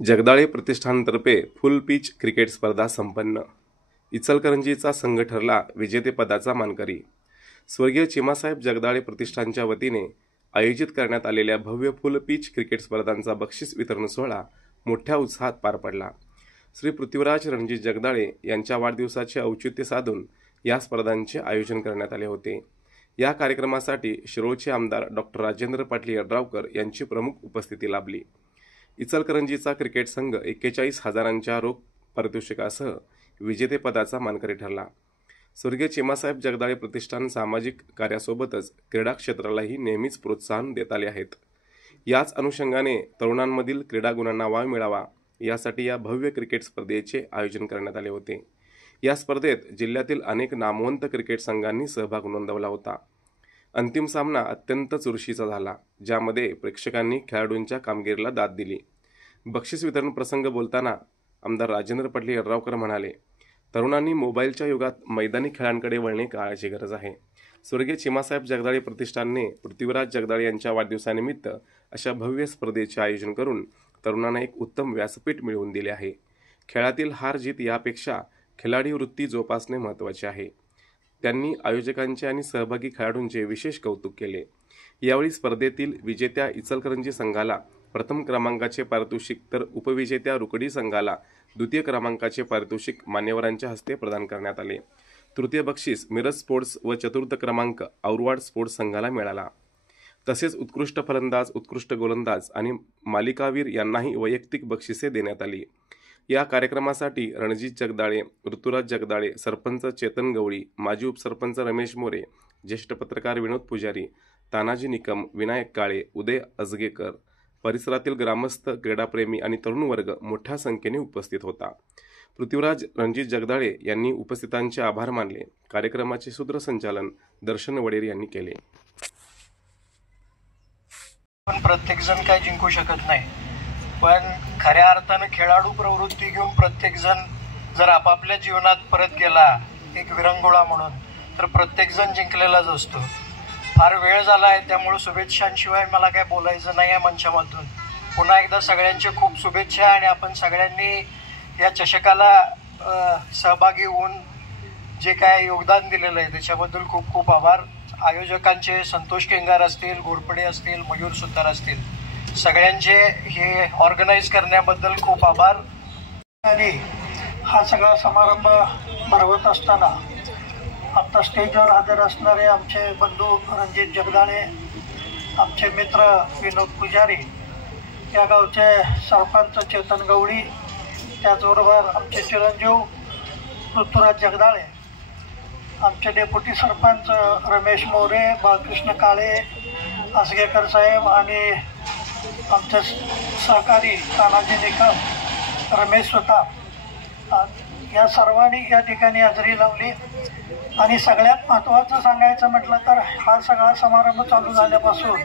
जगदाळे प्रतिष्ठानतर्फे फुल pitch cricket स्पर्धा संपन्न। इचलकरंजीचा संघ ठरला विजेतेपदाचा मानकरी। स्वर्गीय चिमासाहेब जगदाळे प्रतिष्ठानच्या वतीने आयोजित करण्यात आलेल्या भव्य फुल पिच क्रिकेट स्पर्धांचा बक्षीस वितरण सोहळा मोठ्या उत्साहात पार पडला। श्री पृथ्वीराज रणजित जगदाळे यांच्या वाढदिवसाचे औचित्य साधून या स्पर्धांचे आयोजन करण्यात आले होते। या कार्यक्रमासाठी शिरोळचे आमदार डॉक्टर राजेंद्र पाटील यड्रावकर यांची प्रमुख उपस्थिती लाभली। इचलकरंजीचा क्रिकेट संघ 41,000च्या रोख पारितोषिकासह विजेतेपदाचा मानकरी ठरला। स्वर्गीय चिमासाहेब जगदाळे प्रतिष्ठान सामाजिक कार्यासोबतच क्रीडा क्षेत्रालाही नेहमीच प्रोत्साहन देत आले आहेत। याच अनुषंगाने तरुणांमधील क्रीडा गुणांना वाव मिळावा यासाठी या भव्य क्रिकेट स्पर्धेचे आयोजन करण्यात आले होते। या स्पर्धेत जिल्ह्यातील अनेक नामवंत क्रिकेट संघांनी सहभाग नोंदवला होता। अंतिम सामना अत्यंत चुरशीचा झाला, ज्यामध्ये प्रेक्षकांनी खेळाडूंच्या कामगिरीला दाद दिली। बक्षीस वितरण प्रसंग बोलताना आमदार राजेंद्र पाटील यड्रावकर म्हणाले, तरुणांनी मोबाईलच्या युगात मैदानी खेळांकडे वळणे काळाची गरज आहे। स्वर्गीय चिमासाहेब जगदाळे प्रतिष्ठानने पृथ्वीराज जगदाळे यांच्या वाढदिवसानिमित्त अशा भव्य स्पर्धेचे आयोजन करून तरुणांना एक उत्तम व्यासपीठ मिळवून दिले आहे। खेळातील हार जीत यापेक्षा खिलाडी वृत्ती जोपासणे महत्त्वाचे आहे। त्यांनी आयोजकांचे आणि सहभागी खेळाडूंचे विशेष कौतुक केले। यावेळी स्पर्धेतील विजेत्या इचलकरंजी संघाला प्रथम क्रमांकाचे पारितोषिक तर उपविजेत्या रुकडी संघाला द्वितीय क्रमांकाचे पारितोषिक मान्यवरांच्या हस्ते प्रदान करण्यात आले। तृतीय बक्षीस मिरज स्पोर्ट्स व चतुर्थ क्रमांक औरवाड स्पोर्ट्स संघाला मिळाला। तसेच उत्कृष्ट फलंदाज, उत्कृष्ट गोलंदाज आणि मालिकावीर यांनाही वैयक्तिक बक्षिसे देण्यात आली। या कार्यक्रमासाठी रणजित जगदाळे, ऋतुराज जगदाळे, सरपंच चेतन गवळी, माजी उपसरपंच रमेश मोरे, ज्येष्ठ पत्रकार विनोद पुजारी, तानाजी निकम, विनायक काळे, उदय अजगेकर, परिसरातील ग्रामस्थ, क्रीडाप्रेमी आणि तरुण वर्ग मोठ्या संख्येने उपस्थित होता। पृथ्वीराज रणजित जगदाळे यांनी उपस्थितांचे आभार मानले। कार्यक्रमाचे सूत्रसंचालन दर्शन वडेर यांनी केले। पण प्रत्येक जण काय जिंकू शकत नाही, पण खऱ्या अर्थाने खेळाडू प्रवृत्ती घेऊन प्रत्येक जण जर आपापल्या जीवनात परत गेला एक विरंगुळा म्हणून, तर प्रत्येक जण जिंकलेलाच असतो। फार वेळ झाला आहे, त्यामुळे शुभेच्छांशिवाय मला काय बोलायचं नाही आहे मंचामधून। पुन्हा एकदा सगळ्यांचे खूप शुभेच्छा आणि आपण सगळ्यांनी या चषकाला सहभागी होऊन जे काय योगदान दिलेलं आहे त्याच्याबद्दल खूप खूप आभार। आयोजकांचे संतोष केंगार असतील, घोरपडे असतील, मयूर सुतार असतील, सगळ्यांचे हे ऑर्गनाईज करण्याबद्दल खूप आभार। आणि हा सगळा समारंभ भरवत असताना आता स्टेजवर हजर असणारे आमचे बंधू रणजित जगदाळे, आमचे मित्र विनोद पुजारी, या गावचे सरपंच चेतन गवळी, त्याचबरोबर आमचे चिरंजीव ऋतुराज जगदाळे, आमचे डेप्युटी सरपंच रमेश मोरे, बाळकृष्ण काळे, आसगेकर साहेब आणि आमचे सहकारी तानाजी निकम, रमेश सुतार, या सर्वांनी या ठिकाणी हजेरी लावली। आणि सगळ्यात महत्त्वाचं सांगायचं म्हटलं तर हा सगळा समारंभ चालू झाल्यापासून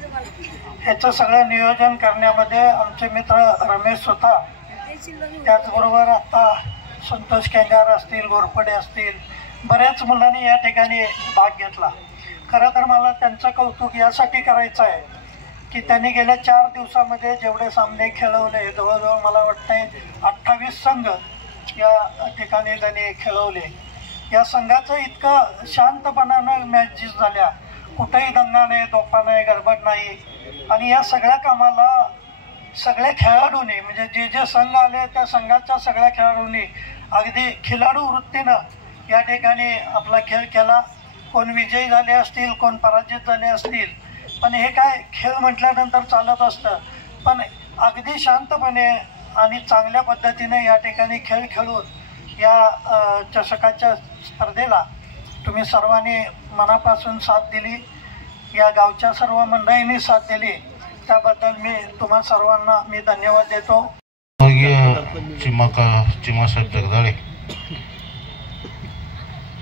ह्याचं सगळं नियोजन करण्यामध्ये आमचे मित्र रमेश सुतार, त्याचबरोबर आता संतोष केंगार असतील, घोरपडे असतील, बऱ्याच मुलांनी या ठिकाणी भाग घेतला। खरं तर मला त्यांचं कौतुक यासाठी करायचं आहे की त्यांनी गेल्या 4 दिवसामध्ये जेवढे सामने खेळवले, जवळजवळ मला वाटतंय 28 संघ या ठिकाणी त्यांनी खेळवले। या संघाचं इतकं शांतपणानं मॅचेस झाल्या, कुठेही दंगा नाही, तोफा नाही, गडबड नाही। आणि या सगळ्या कामाला सगळ्या खेळाडूंनी, म्हणजे जे जे संघ आले त्या संघाच्या सगळ्या खेळाडूंनी अगदी खिलाडू वृत्तीनं या ठिकाणी आपला खेळ केला। कोण विजयी झाले असतील, कोण पराजित झाले असतील, पण हे काय खेळ म्हटल्यानंतर चालत असतं, पण अगदी शांतपणे आणि चांगल्या पद्धतीने या ठिकाणी खेळ खेळून या चषकाच्या स्पर्धेला तुम्ही सर्वांनी मनापासून साथ दिली, या गावच्या सर्व मंडळींनी साथ दिली, त्याबद्दल मी तुम्हा सर्वांना मी धन्यवाद देतो। चिमासाहेब जगदाळे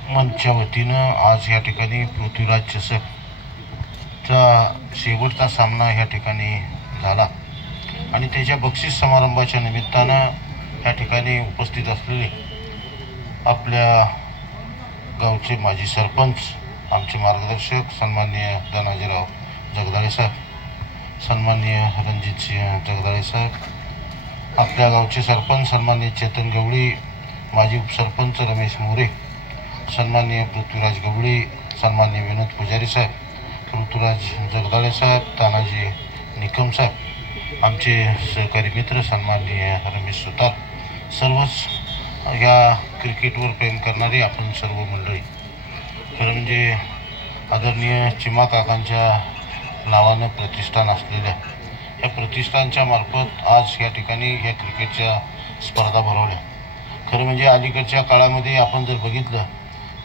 मंचच्या वतीनं आज या ठिकाणी पृथ्वीराज चषकचा शेवटचा सामना या ठिकाणी झाला आणि त्याच्या बक्षीस समारंभाच्या निमित्तानं या ठिकाणी उपस्थित असलेले आपल्या गावचे माजी सरपंच, आमचे मार्गदर्शक सन्माननीय धनाजीराव जगदाळे साहेब, सन्माननीय रणजितसिंह जगदाळे साहेब, आपल्या गावचे सरपंच सन्माननीय चेतन गवळी, माजी उपसरपंच रमेश मोरे, सन्माननीय पृथ्वीराज गवळी, सन्माननीय विनोद पुजारी साहेब, पृथ्वीराज जगदाळे साहेब, तानाजी निकम साहेब, आमचे सहकारी मित्र सन्माननीय रमेश सुतार, सर्वच या क्रिकेटवर प्रेम करणारी आपण सर्व मंडळी, खरं म्हणजे आदरणीय चिमा काकांच्या नावानं प्रतिष्ठान असलेल्या या प्रतिष्ठानच्या मार्फत आज या ठिकाणी या क्रिकेटच्या स्पर्धा भरवल्या. खरं म्हणजे अलीकडच्या काळामध्ये आपण जर बघितलं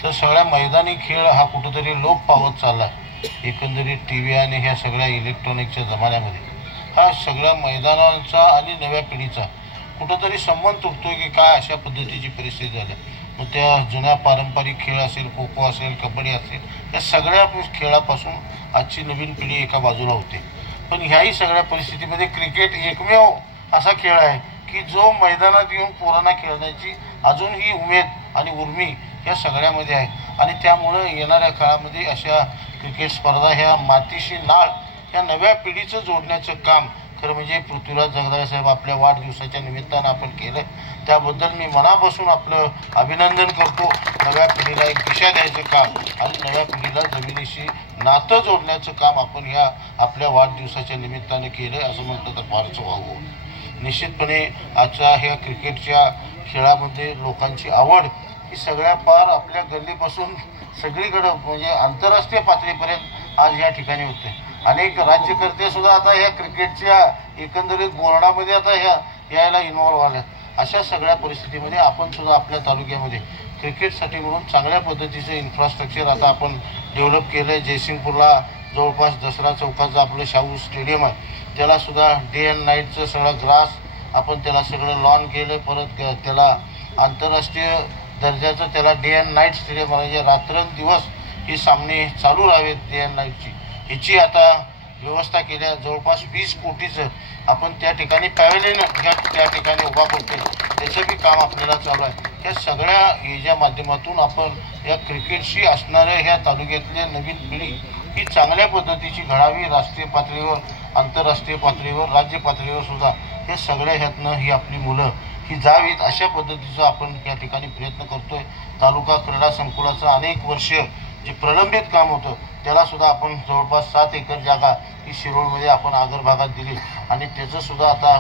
तर सगळ्या मैदानी खेळ हा कुठंतरी लोप पावत चालला आहे. एकंदरीत टी व्ही आणि ह्या सगळ्या इलेक्ट्रॉनिकच्या जमान्यामध्ये हा सगळ्या मैदानांचा आणि नव्या पिढीचा कुठंतरी संबंध तुटतोय की काय, अशा पद्धतीची परिस्थिती झाली. मग त्या जुन्या पारंपरिक खेळ असेल, खो खो असेल, कबड्डी असेल, या सगळ्या खेळापासून आजची नवीन पिढी एका बाजूला होते. पण ह्याही सगळ्या परिस्थितीमध्ये क्रिकेट एकमेव असा खेळ आहे की जो मैदानात येऊन पोरांना खेळण्याची अजूनही उमेद आणि उर्मी ह्या सगळ्यामध्ये आहे. आणि त्यामुळं येणाऱ्या काळामध्ये अशा क्रिकेट स्पर्धा ह्या मातीशी नाळ ह्या नव्या पिढीचं जोडण्याचं काम खरं म्हणजे पृथ्वीराज जगदाळे साहेब आपल्या वाढदिवसाच्या निमित्तानं आपण केलं. त्याबद्दल मी मनापासून आपलं अभिनंदन करतो. नव्या पिढीला एक दिशा द्यायचं काम आणि नव्या पिढीला जमिनीशी नातं जोडण्याचं काम आपण ह्या आपल्या वाढदिवसाच्या निमित्तानं केलं असं म्हटलं तर फारच व्हावं. निश्चितपणे आजच्या ह्या क्रिकेटच्या खेळामध्ये लोकांची आवड ही सगळ्या पार आपल्या गल्लीपासून सगळीकडं म्हणजे आंतरराष्ट्रीय पातळीपर्यंत आज या ठिकाणी होते. अनेक राज्यकर्ते सुद्धा आता ह्या क्रिकेटच्या एकंदरीत बोर्डामध्ये आता यायला इन्व्हॉल्व्ह आल्या. अशा सगळ्या परिस्थितीमध्ये आपण सुद्धा आपल्या तालुक्यामध्ये क्रिकेटसाठी म्हणून चांगल्या पद्धतीचं इन्फ्रास्ट्रक्चर आता आपण डेव्हलप केलं आहे. जयसिंगपूरला जवळपास दसरा चौकाचं आपलं शाहू स्टेडियम आहे, त्याला सुद्धा डे अँड नाईटचं सगळं ग्रास आपण त्याला सगळं लॉन केलं. परत त्याला आंतरराष्ट्रीय दर्जाचं त्याला डे अँड नाईट स्टेडियम म्हणजे रात्रंदिवस हे सामने चालू राहावेत डे अँड नाईटची ह्याची आता व्यवस्था केल्या. जवळपास 20 कोटीचं आपण त्या ठिकाणी पॅव्हेलियन त्या ठिकाणी उभा करतो, त्याचं बी काम आपल्याला चालू आहे. या सगळ्या ह्याच्या माध्यमातून आपण या क्रिकेटशी असणाऱ्या ह्या तालुक्यातल्या नवीन पिढी ही चांगल्या पद्धतीची घडावी. राष्ट्रीय पातळीवर, आंतरराष्ट्रीय पातळीवर, राज्य पातळीवर सुद्धा हे सगळ्या ह्यातनं ही आपली मुलं ही जावीत अशा पद्धतीचं आपण या ठिकाणी प्रयत्न करतोय. तालुका क्रीडा संकुलाचं अनेक वर्ष जे प्रलंबित काम होतं त्याला सुद्धा आपण जवळपास 7 एकर जागा ही शिरोळमध्ये आपण आगर भागात दिली आणि त्याचं सुद्धा आता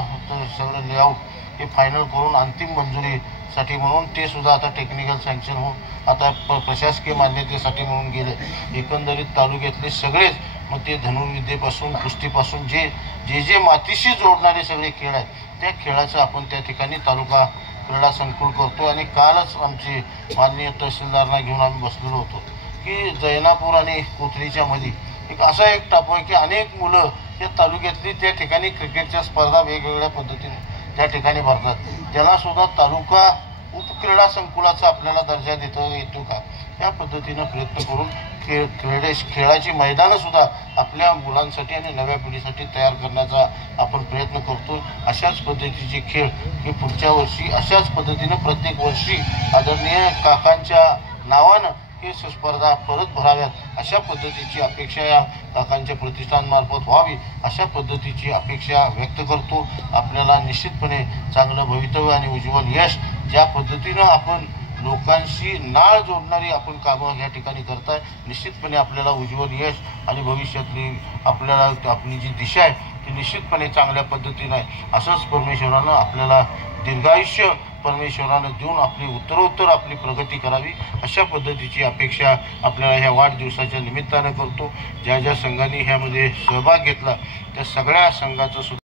सगळं लेआउट हे फायनल करून अंतिम मंजुरीसाठी म्हणून ते सुद्धा आता टेक्निकल सँक्शन होऊन आता प्रशासकीय मान्यतेसाठी म्हणून गेले. एकंदरीत तालुक्यातले सगळेच मग ते धनुर्विद्येपासून कुस्तीपासून जे मातीशी जोडणारे सगळे खेळ आहेत त्या खेळाचं आपण त्या ठिकाणी तालुका क्रीडा संकुल करतो. आणि कालच आमचे माननीय तहसीलदारांना घेऊन आम्ही बसलेलो होतो की जैनापूर आणि कोथळीच्या मध्ये एक असा एक टापू आहे की अनेक मुलं या तालुक्यातली त्या ठिकाणी क्रिकेटच्या स्पर्धा वेगवेगळ्या पद्धतीने त्या ठिकाणी भरतात. त्याला सुद्धा तालुका उपक्रीडा संकुलाचा आपल्याला दर्जा येतो का या पद्धतीनं प्रयत्न करून खेळाची मैदानं सुद्धा आपल्या मुलांसाठी आणि नव्या पिढीसाठी तयार करण्याचा आपण प्रयत्न करतो. अशाच पद्धतीचे खेळ हे पुढच्या वर्षी अशाच पद्धतीनं प्रत्येक वर्षी आदरणीय काकांच्या नावानं हे स्पर्धा परत भराव्यात अशा पद्धतीची अपेक्षा या काकांच्या प्रतिष्ठानमार्फत व्हावी अशा पद्धतीची अपेक्षा व्यक्त करतो. आपल्याला निश्चितपणे चांगलं भवितव्य आणि उज्ज्वल यश ज्या पद्धतीनं आपण लोकांशी नाळ जोडणारी आपण कामं या ठिकाणी करताय निश्चितपणे आपल्याला उज्ज्वल यश आणि भविष्यातली आपल्याला आपली जी दिशा आहे ती निश्चितपणे चांगल्या पद्धतीनं आहे. असंच परमेश्वरानं आपल्याला दीर्घायुष्य परमेश्वरानं देऊन आपली उत्तरोत्तर आपली प्रगती करावी अशा पद्धतीची अपेक्षा आपल्याला ह्या वाढदिवसाच्या निमित्तानं करतो. ज्या संघांनी ह्यामध्ये सहभाग घेतला त्या सगळ्या संघाचं